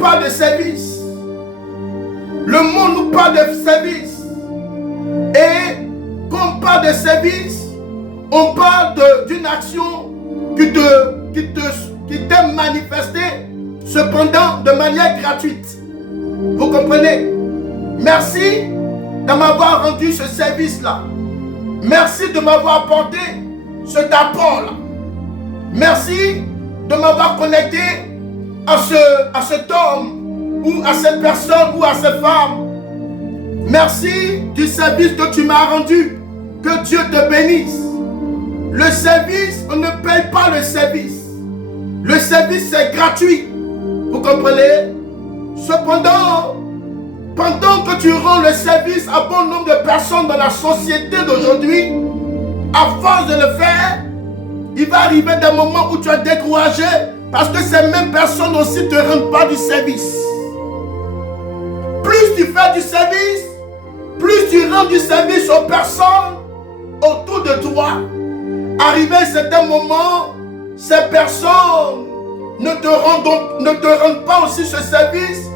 parle de service. Le monde nous parle de service. Et quand on parle de service, on parle d'une action qui t'est manifestée, cependant de manière gratuite. Vous comprenez? Merci de m'avoir rendu ce service-là. Merci de m'avoir apporté cet apport-là. Merci de m'avoir connecté à cet homme ou à cette personne ou à cette femme. Merci du service que tu m'as rendu. Que Dieu te bénisse. Le service, on ne paye pas le service. Le service, c'est gratuit. Vous comprenez? Cependant, pendant que tu rends le service à bon nombre de personnes dans la société d'aujourd'hui, à force de le faire, il va arriver des moments où tu es découragé parce que ces mêmes personnes aussi ne te rendent pas du service. Plus tu fais du service, plus tu rends du service aux personnes autour de toi. Arrivé à un certain moment, ces personnes ne te rendent pas aussi ce service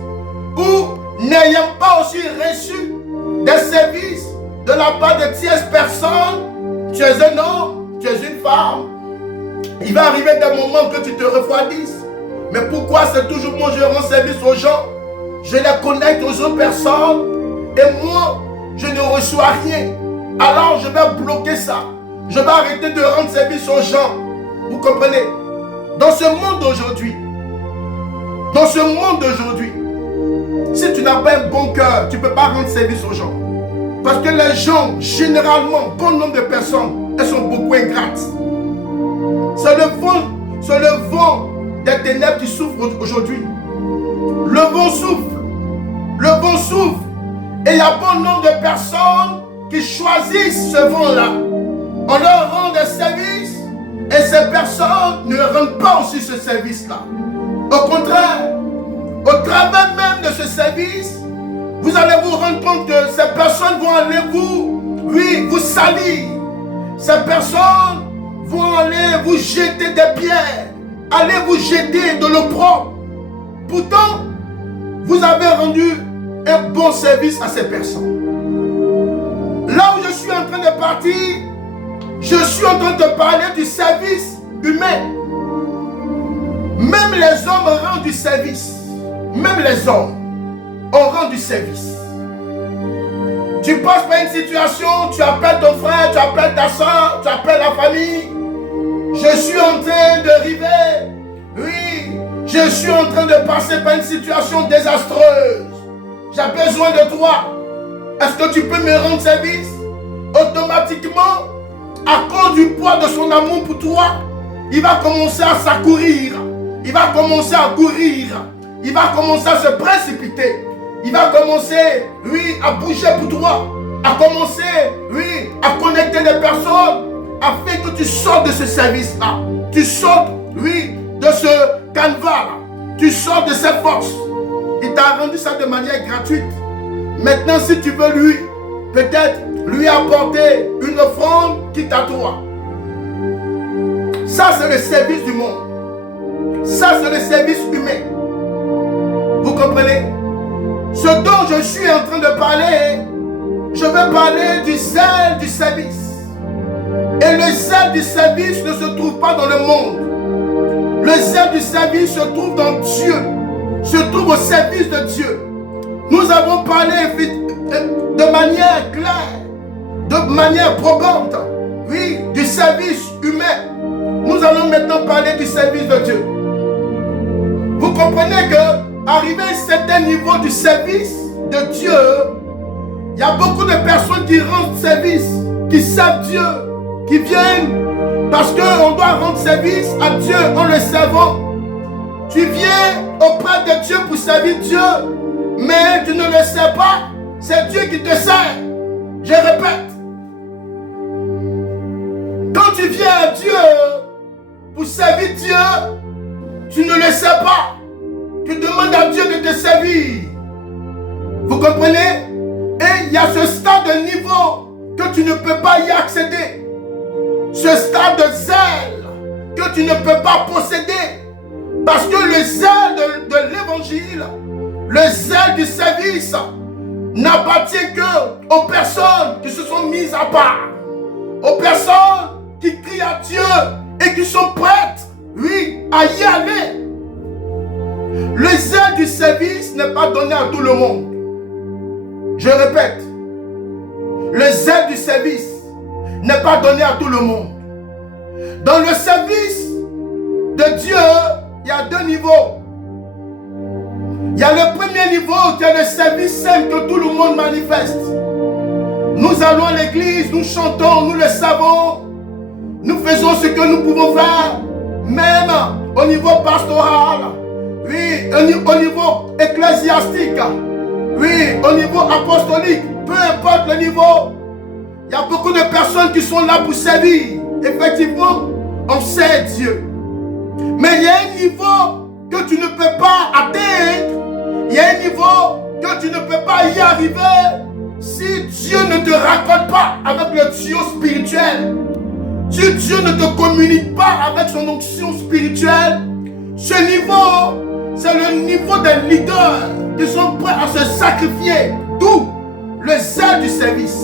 ou n'ayant pas aussi reçu des services de la part de tierces personnes. Tu es un homme, tu es une femme. Il va arriver des moments que tu te refroidisses. Mais pourquoi c'est toujours moi je rends service aux gens? Je les connecte aux autres personnes et moi, je ne reçois rien. Alors je vais bloquer ça. Je vais arrêter de rendre service aux gens. Vous comprenez? Dans ce monde d'aujourd'hui, si tu n'as pas un bon cœur, tu ne peux pas rendre service aux gens. Parce que les gens, généralement, bon nombre de personnes, elles sont beaucoup ingrates. C'est le vent des ténèbres qui souffre aujourd'hui. Le vent souffle. Et il y a bon nombre de personnes qui choisissent ce vent-là. On leur rend des services et ces personnes ne rendent pas aussi ce service-là. Au contraire, au travers même de ce service, vous allez vous rendre compte que ces personnes vont aller vous salir. Ces personnes vont aller vous jeter des pierres, aller vous jeter de l'opprobre. Pourtant, vous avez rendu un bon service à ces personnes. Là où je suis en train de partir, je suis en train de parler du service humain. Même les hommes rendent du service. Même les hommes, on rend du service. Tu passes par une situation, tu appelles ton frère, tu appelles ta soeur, tu appelles la famille. Je suis en train d'arriver. Oui, je suis en train de passer par une situation désastreuse. J'ai besoin de toi. Est-ce que tu peux me rendre service? Automatiquement, à cause du poids de son amour pour toi, il va commencer à s'accourir. Il va commencer à courir. Il va commencer à se précipiter. Il va commencer, oui, à bouger pour toi. À commencer, oui, à connecter les personnes afin que tu sortes de ce service-là. Tu sortes, oui, de ce canevas-là. Tu sors de cette force. Il t'a rendu ça de manière gratuite. Maintenant, si tu veux lui, peut-être lui apporter une offrande qui à toi. Ça, c'est le service du monde. Ça, c'est le service humain. Vous comprenez? Ce dont je suis en train de parler, je vais parler du zèle du service. Et le zèle du service ne se trouve pas dans le monde. Le zèle du service se trouve dans Dieu. Se trouve au service de Dieu. Nous avons parlé de manière claire, de manière probante, oui, du service humain. Nous allons maintenant parler du service de Dieu. Vous comprenez que, arrivé à un certain niveau du service de Dieu, il y a beaucoup de personnes qui rendent service, qui servent Dieu, qui viennent parce qu'on doit rendre service à Dieu en le servant. Tu viens auprès de Dieu pour servir Dieu, mais tu ne le sais pas, c'est Dieu qui te sert. Je répète. Quand tu viens à Dieu pour servir Dieu, tu ne le sais pas. Tu demandes à Dieu de te servir. Vous comprenez? Et il y a ce stade de niveau que tu ne peux pas y accéder. Ce stade de zèle que tu ne peux pas posséder. Parce que le zèle de l'évangile le zèle du service n'appartient que aux personnes qui se sont mises à part, aux personnes qui crient à Dieu et qui sont prêtes, oui, à y aller. Le zèle du service n'est pas donné à tout le monde. Je répète, le zèle du service n'est pas donné à tout le monde. Dans le service de Dieu, il y a deux niveaux. Il y a le premier niveau qui est le service simple que tout le monde manifeste. Nous allons à l'église, nous chantons, nous le savons. Nous faisons ce que nous pouvons faire, même au niveau pastoral, oui, au niveau ecclésiastique, oui, au niveau apostolique, peu importe le niveau. Il y a beaucoup de personnes qui sont là pour servir. Effectivement, on sait Dieu. Mais il y a un niveau que tu ne peux pas atteindre. Il y a un niveau que tu ne peux pas y arriver si Dieu ne te raccorde pas avec le tuyau spirituel. Si Dieu ne te communique pas avec son onction spirituelle. Ce niveau, c'est le niveau des leaders qui sont prêts à se sacrifier. D'où le zèle du service.